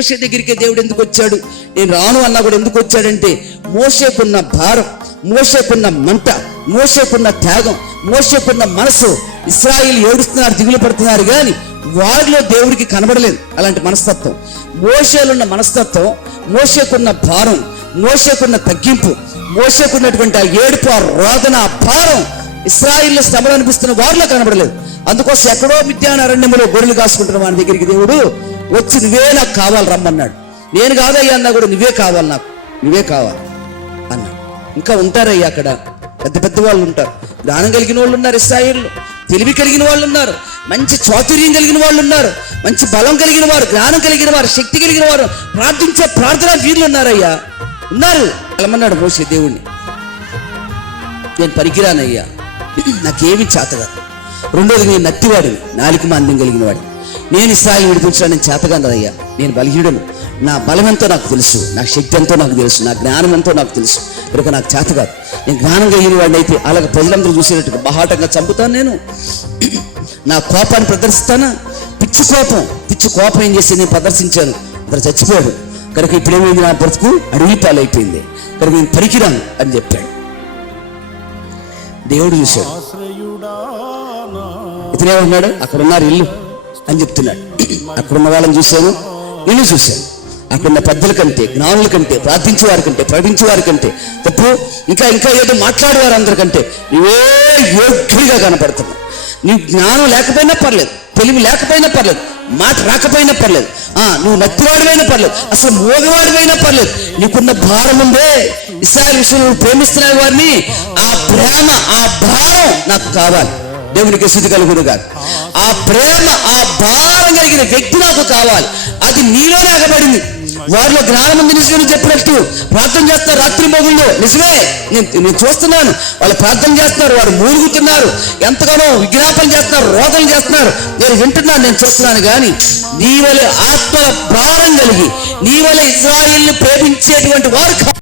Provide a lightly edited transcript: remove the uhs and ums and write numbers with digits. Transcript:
మోషే దగ్గరికి దేవుడు ఎందుకు వచ్చాడు? నేను రాను అన్నా కూడా ఎందుకు వచ్చాడంటే మోషేకున్న భారం, మోషేకున్న మంట, మోషేకున్న త్యాగం, మోషేకున్న మనసు. ఇశ్రాయేలు ఏడుస్తున్నారు, దిగులు పడుతున్నారు, కానీ వారిలో దేవుడికి కనబడలేదు అలాంటి మనస్తత్వం. మోషేలున్న మనస్తత్వం, మోషేకున్న భారం, మోషేకున్న తగ్గింపు, మోషేకున్నటువంటి ఆ ఏడుపు, ఆ రోదన, ఆ భారం ఇశ్రాయేలు శ్రమలు అనిపిస్తున్న వారిలో కనబడలేదు. అందుకోసం ఎక్కడో మిద్యాను అరణ్యంలో గొర్రెలు కాసుకుంటున్న వారి దగ్గరికి దేవుడు వచ్చి నువ్వే నాకు కావాలి రమ్మన్నాడు. నేను కాదయ్యా అన్నా కూడా నువ్వే కావాలి, నాకు నువ్వే కావాలి అన్నాడు. ఇంకా ఉంటారయ్యా అక్కడ పెద్ద పెద్ద వాళ్ళు ఉంటారు, జ్ఞానం కలిగిన వాళ్ళు ఉన్నారు, ఇశ్రాయేలులో తెలివి కలిగిన వాళ్ళు ఉన్నారు, మంచి చాతుర్యం కలిగిన వాళ్ళు ఉన్నారు, మంచి బలం కలిగిన వారు, జ్ఞానం కలిగిన వారు, శక్తి కలిగిన వారు, ప్రార్థించే ప్రార్థనా వీరులు ఉన్నారయ్యా, ఉన్నారు. వెళ్ళమన్నాడు మోషే దేవుణ్ణి. నేను పనికిరానయ్యా, నాకేమి చేతగా. రెండోది, నేను నత్తివాడిని, నాలుక మాంద్యం కలిగిన వాడిని, నేను ఇశ్రాయేలు విడిపించడానికి చేతగాను అయ్యా, నేను బలహీనుడను, నా బలం ఎంతో నాకు తెలుసు, నా శక్తి ఎంతో నాకు తెలుసు, నా జ్ఞానం ఎంతో నాకు తెలుసు, కనుక నాకు చేత కాదు. నేను జ్ఞానం కలిగిన వాడిని అయితే అలాగే ప్రజలందరూ చూసేటట్టుగా బహాటంగా చంపుతాను, నేను నా కోపాన్ని ప్రదర్శిస్తానా? పిచ్చి కోపం ఏం చేసి నేను ప్రదర్శించాను, అతను చచ్చిపోయాడు, కనుక ఇప్పుడేమైంది, నా బ్రతుకు అడవి పాలైపోయింది, కనుక నేను పనికిరాను అని చెప్పాడు. దేవుడు చూశాడు, ఇతనేమన్నాడు, అక్కడ ఉన్నారు ఇల్లు అని చెప్తున్నాడు. అక్కడున్న వాళ్ళని చూశాను, ఇల్లు చూశాను, అక్కడున్న పెద్దల కంటే, జ్ఞానుల కంటే, ప్రార్థించే వారి కంటే, ప్రకటించే వారి కంటే, తప్పు ఇంకా ఏదో మాట్లాడేవారు అందరికంటే నువ్వే యోగ్యుడిగా కనపడుతున్నావు. నీ జ్ఞానం లేకపోయినా పర్లేదు, తెలివి లేకపోయినా పర్లేదు, మాట రాకపోయినా పర్లేదు, నువ్వు నత్తివాడివైనా పర్లేదు, అసలు మోగవాడివైనా పర్లేదు, నీకున్న భారం ఉందే. ఇశ్రాయేలు విషయంలో నువ్వు ప్రేమిస్తున్న వారిని, ఆ ప్రేమ, ఆ భారం నాకు కావాలి. దేవునికి స్తుతి కలుగును గాక. ఆ ప్రేమ, ఆ భారం కలిగిన వ్యక్తి నాకు కావాలి. అది నీలో నాగబడింది. వారిలో జ్ఞానం ఉంది, నిజమే చెప్పినట్టు ప్రార్థన చేస్తారు రాత్రి మొగుళ్ళు, నిజమే, నేను చూస్తున్నాను. వాళ్ళు ప్రార్థన చేస్తున్నారు, వారు మూలుగుతున్నారు, ఎంతగానో విజ్ఞాపన చేస్తున్నారు, రోదనలు చేస్తున్నారు, నేను వింటున్నాను, నేను చూస్తున్నాను. కానీ నీ వలె ఆత్మల భారం కలిగి, నీ వలె ఇశ్రాయేలుని ప్రేమించేటువంటి వారు